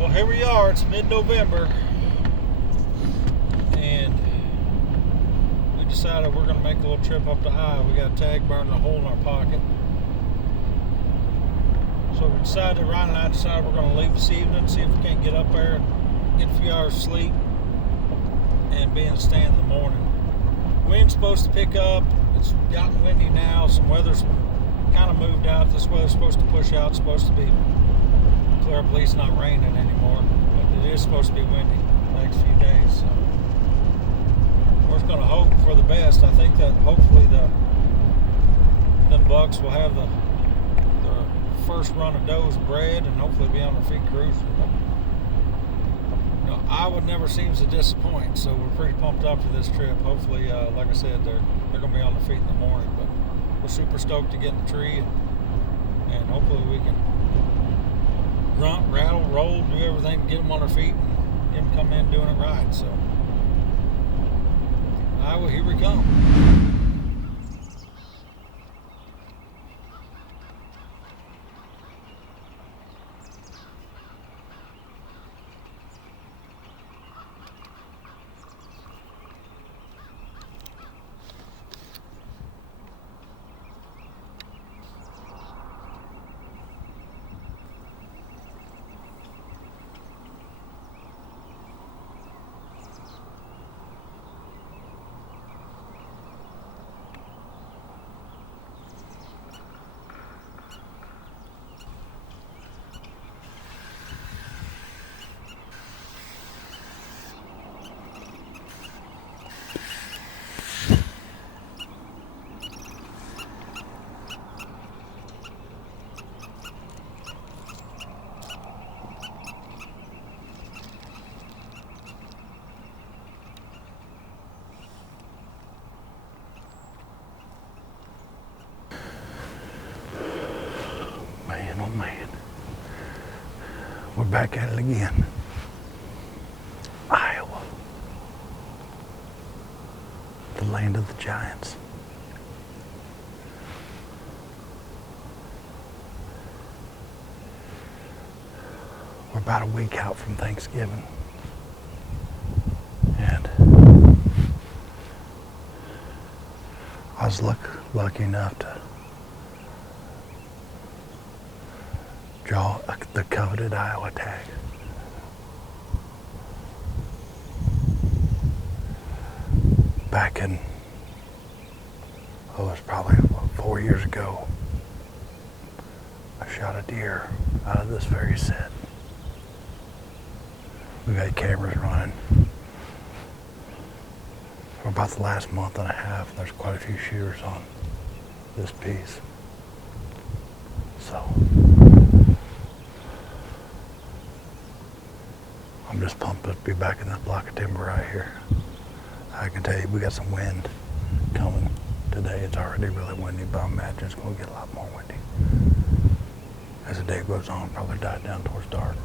Well, here we are. It's mid-November, and we decided we're going to make a little trip up to Iowa. We got a tag burning a hole in our pocket. So we decided, Ryan and I decided we're going to leave this evening, see if we can't get up there and get a few hours of sleep and be in the stand in the morning. Wind's supposed to pick up. It's gotten windy now. Some weather's kind of moved out. This weather's supposed to push out. It's supposed to be clear up, at least not raining anymore. But it is supposed to be windy the next few days. So we're just going to hope for the best. I think that hopefully them bucks will have the first run of does bred and hopefully be on their feet cruising. But Iowa never seems to disappoint, so we're pretty pumped up for this trip. Hopefully, like I said, they're going to be on their feet in the morning. But we're super stoked to get in the tree, and hopefully we can grunt, rattle, roll, do everything to get them on their feet and get them come in doing it right. So, Iowa, here we come. Man, oh man, we're back at it again. Iowa, the land of the giants. We're about a week out from Thanksgiving, and I was lucky enough to draw the coveted Iowa tag. Back in, it was probably 4 years ago, I shot a deer out of this very set. We've had cameras running for about the last month and a half. There's quite a few shooters on this piece. So I'm just pumped to be back in that block of timber right here. I can tell you we got some wind coming today. It's already really windy, but I imagine it's going to get a lot more windy as the day goes on. Probably die down towards dark.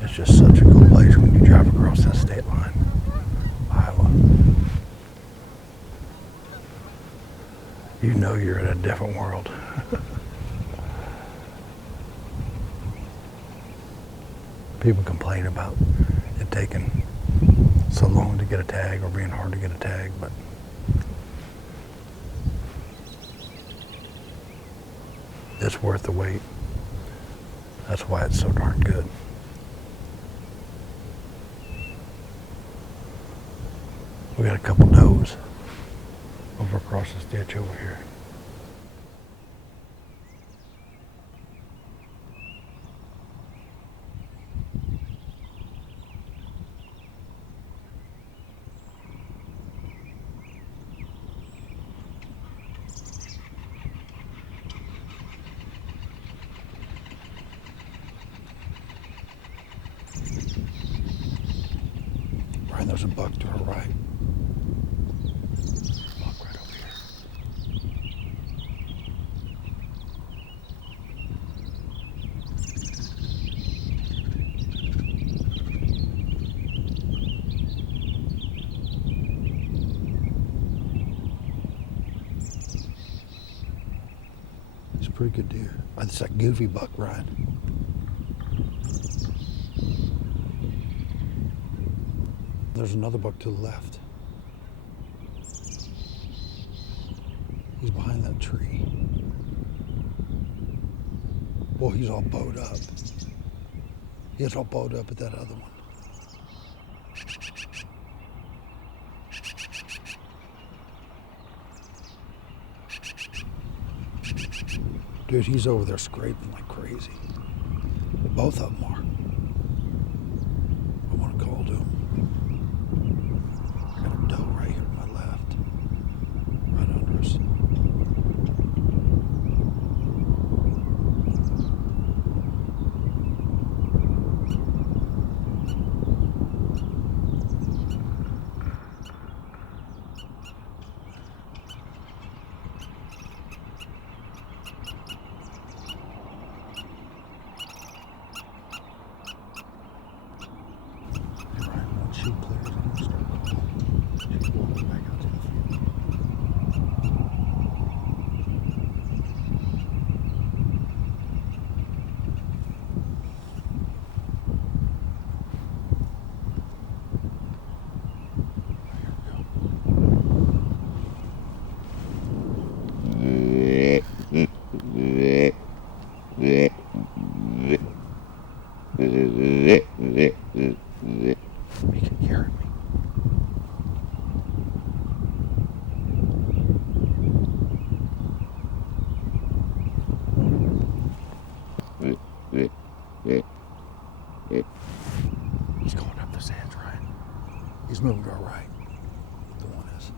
It's just such a cool place when you drive across that state line, Iowa. You know you're in a different world. People complain about it taking so long to get a tag or being hard to get a tag, but it's worth the wait. That's why it's so darn good. We got a couple does over across this ditch over here. Right, there's a buck to her right. Buck right over here. a pretty good deer. It's that goofy buck, Ryan. There's another buck to the left. He's behind that tree. Boy, he's all bowed up. He's all bowed up at that other one. Dude, he's over there scraping like crazy. Both of them are. I want to call to him. I got a doe right here to my left. Right under us. She clears and we start calling. She's walking back out to the field. He can hear me. He's going up this edge, Ryan. He's moving to our right. The one is.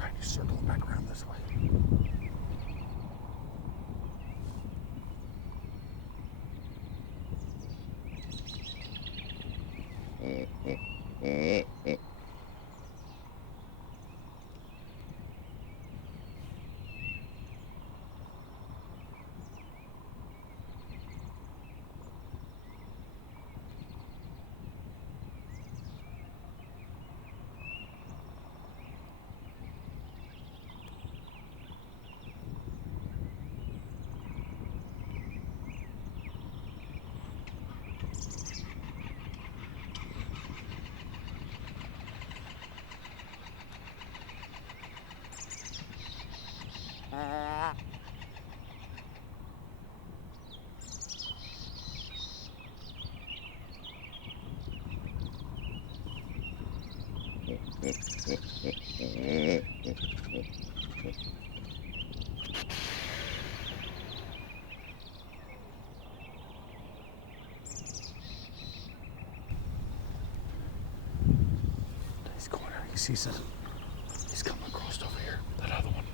Right, he's circling back around this way. He's going out. He sees us. He's coming across over here. That other one.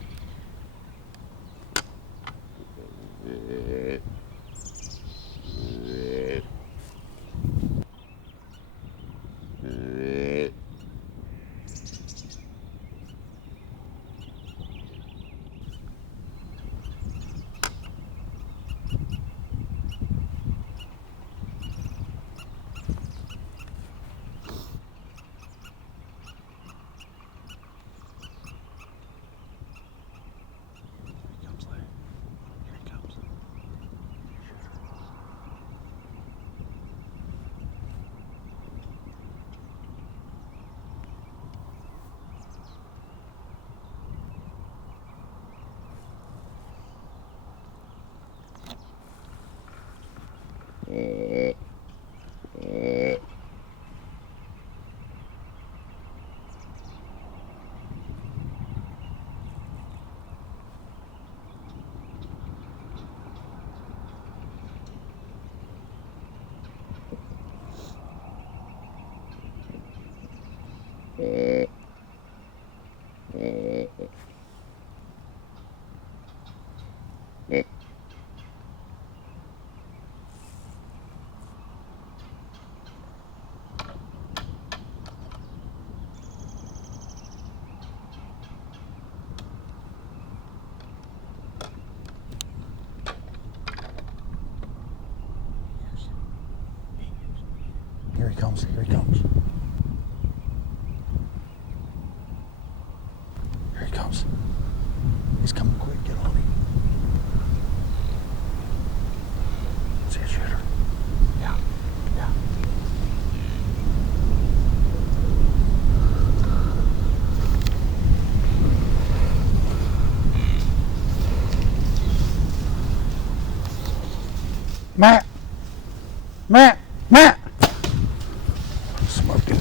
Here he comes, here he comes. Here he comes. He's coming quick, get on him. See a shooter? Yeah, yeah. Matt! Matt! Matt! Smoked him.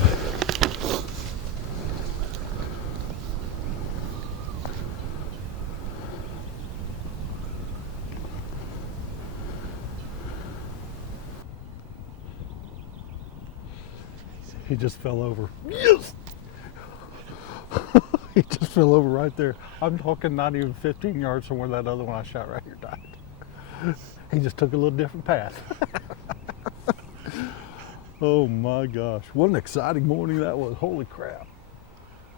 He just fell over. Yes! He just fell over right there. I'm talking not even 15 yards from where that other one I shot right here died. He just took a little different path. Oh my gosh. What an exciting morning that was. Holy crap.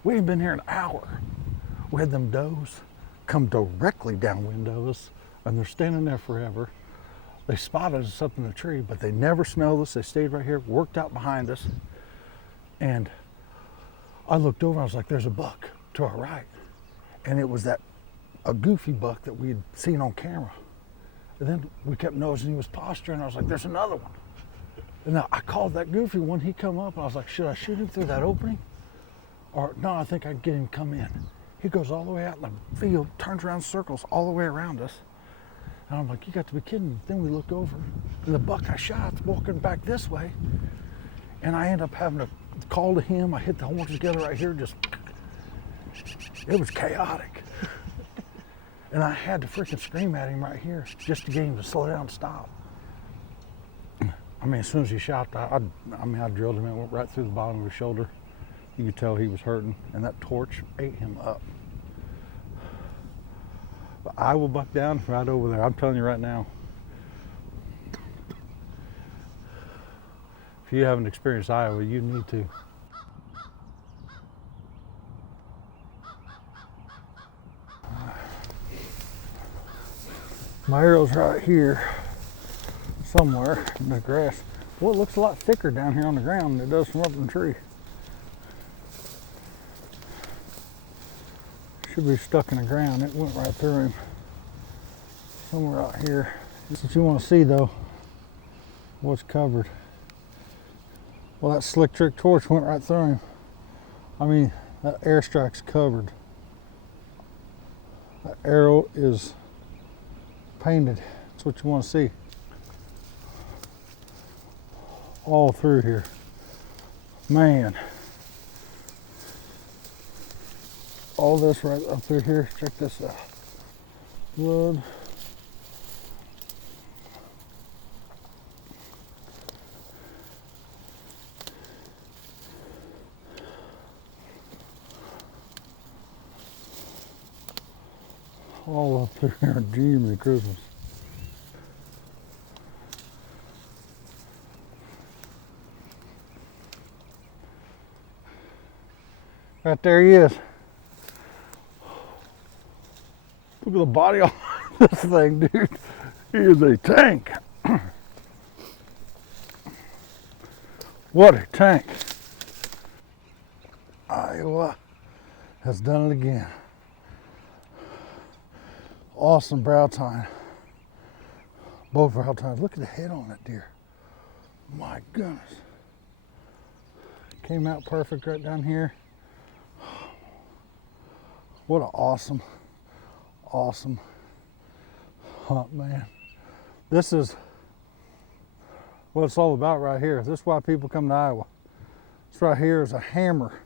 We ain't been here an hour. We had them does come directly downwind of us, and they're standing there forever. They spotted us up in the tree, but they never smelled us. They stayed right here, worked out behind us. And I looked over, I was like, there's a buck to our right. And it was a goofy buck that we had seen on camera. And then we kept noticing he was posturing. I was like, there's another one. And I called that goofy one. He come up, and I was like, should I shoot him through that opening? Or no, I think I'd get him to come in. He goes all the way out in the field, turns around circles all the way around us. And I'm like, you got to be kidding me. Then we look over, and the buck I shot's walking back this way. And I end up having to call to him. I hit the horns together right here. It was chaotic. And I had to freaking scream at him right here just to get him to slow down and stop. I mean, as soon as he shot, I drilled him and went right through the bottom of his shoulder. You could tell he was hurting, and that torch ate him up. But I will buck down right over there. I'm telling you right now. If you haven't experienced Iowa, you need to. My arrow's right here, somewhere in the grass. Well, it looks a lot thicker down here on the ground than it does from up in the tree. Should be stuck in the ground. It went right through him. Somewhere out here. This is what you want to see though, what's covered. Well, that slick trick torch went right through him. I mean, that airstrike's covered. That arrow is painted. That's what you want to see. All through here. Man. All this right up through here. Check this out. Blood. All up through here. Jiminy Christmas. Right there he is. Look at the body on this thing, dude. He is a tank. What a tank. Iowa has done it again. Awesome brow tine. Both brow tines. Look at the head on that deer. My goodness. Came out perfect right down here. What an awesome hunt, man. This is what it's all about right here. This is why people come to Iowa. This right here is a hammer,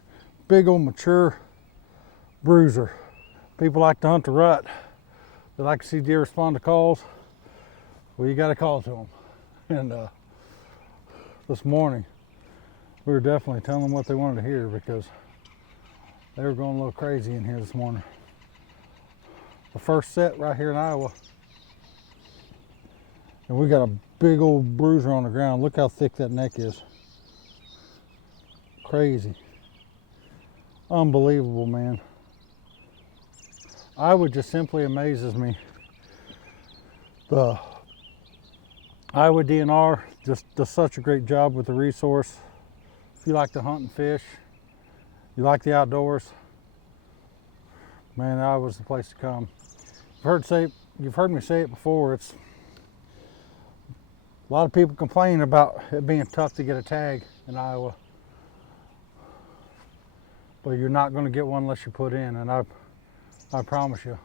big old mature bruiser. People like to hunt the rut. They like to see deer respond to calls. Well, you got to call to them. And this morning, we were definitely telling them what they wanted to hear because they were going a little crazy in here this morning. The first set right here in Iowa. And we got a big old bruiser on the ground. Look how thick that neck is. Crazy. Unbelievable, man. Iowa just simply amazes me. The Iowa DNR just does such a great job with the resource. If you like to hunt and fish, you like the outdoors, man, Iowa's the place to come. You've heard me say it before. It's a lot of people complain about it being tough to get a tag in Iowa, but you're not going to get one unless you put in, and I promise you,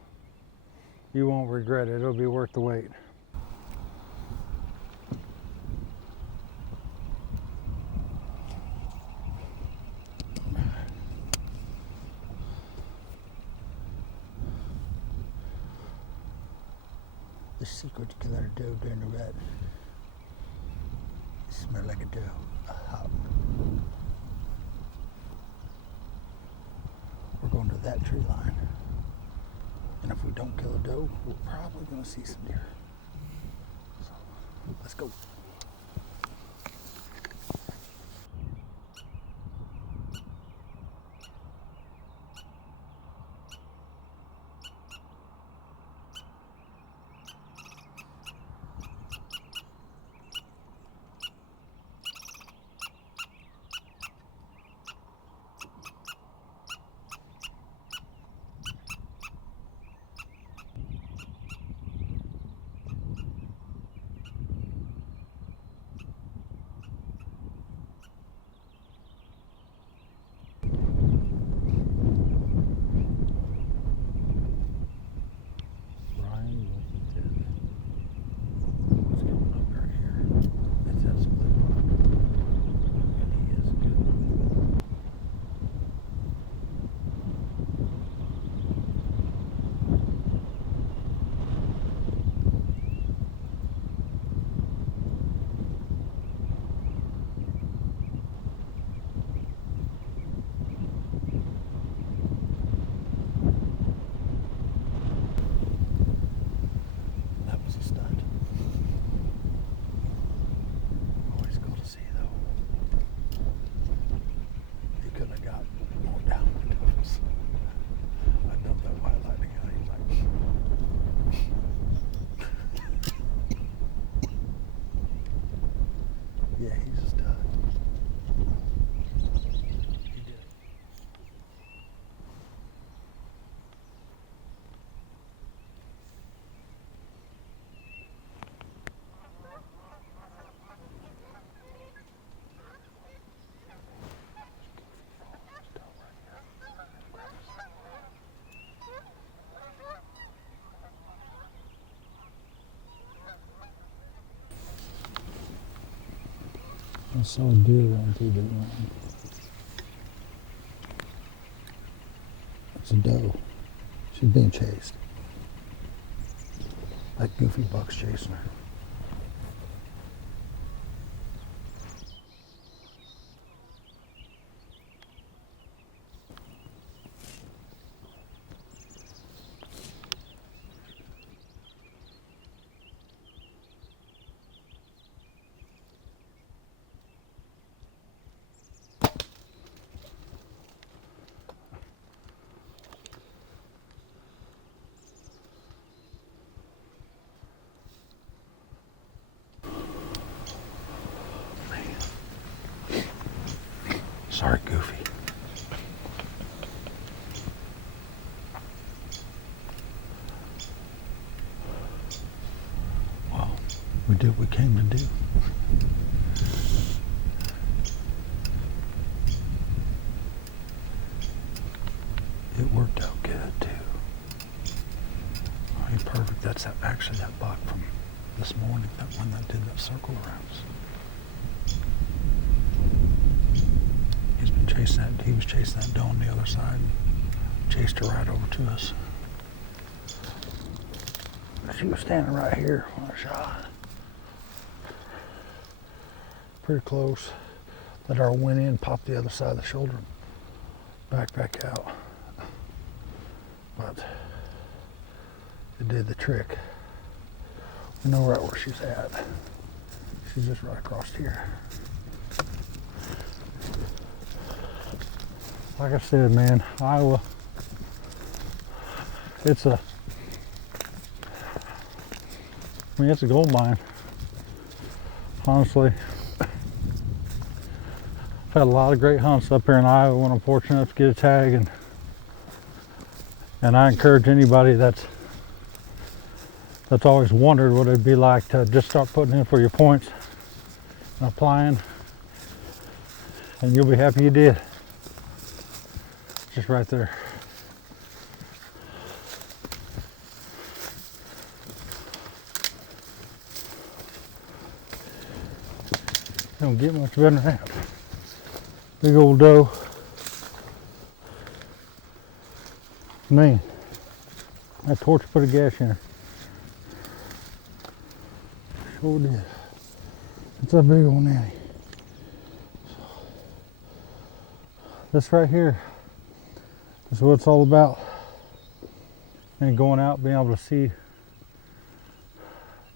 you won't regret it. It'll be worth the wait. The secret to killing a doe during the rut. Smell like a doe, a hop. We're going to that tree line. And if we don't kill a doe, we're probably going to see some deer. So, let's go. Yeah, he's a stud. He did. I saw a deer run through the line. It's a doe. She's being chased. That goofy buck's chasing her. Sorry, Goofy. Well, we did what we came to do. It worked out good, too. I mean, perfect. That's actually that buck from this morning, that one that did that circle around us. He was chasing that doe on the other side and chased her right over to us. She was standing right here when I shot. Pretty close. That arrow went in, popped the other side of the shoulder, back out. But it did the trick. We know right where she's at. She's just right across here. Like I said, man, Iowa, it's a gold mine. Honestly, I've had a lot of great hunts up here in Iowa when I'm fortunate enough to get a tag, and I encourage anybody that's always wondered what it'd be like to just start putting in for your points and applying, and you'll be happy you did. Just right there. Don't get much better than that. Big old doe. Man, that torch put a gash in her. Sure did. It's a big old nanny. This right here is what it's all about. And going out, being able to see,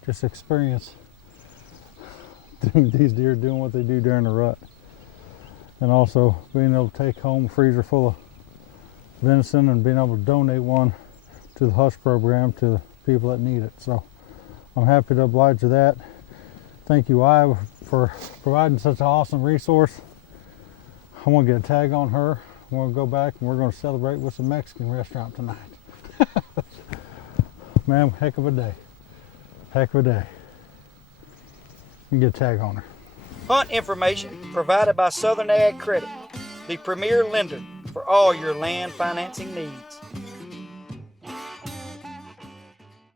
just experience these deer doing what they do during the rut. And also being able to take home a freezer full of venison and being able to donate one to the Hush program to the people that need it. So I'm happy to oblige to that. Thank you, Iowa, for providing such an awesome resource. I want to get a tag on her. We're going to go back and we're going to celebrate with some Mexican restaurant tonight. Man, heck of a day. Heck of a day. You get a tag on her. Hunt information provided by Southern Ag Credit, the premier lender for all your land financing needs.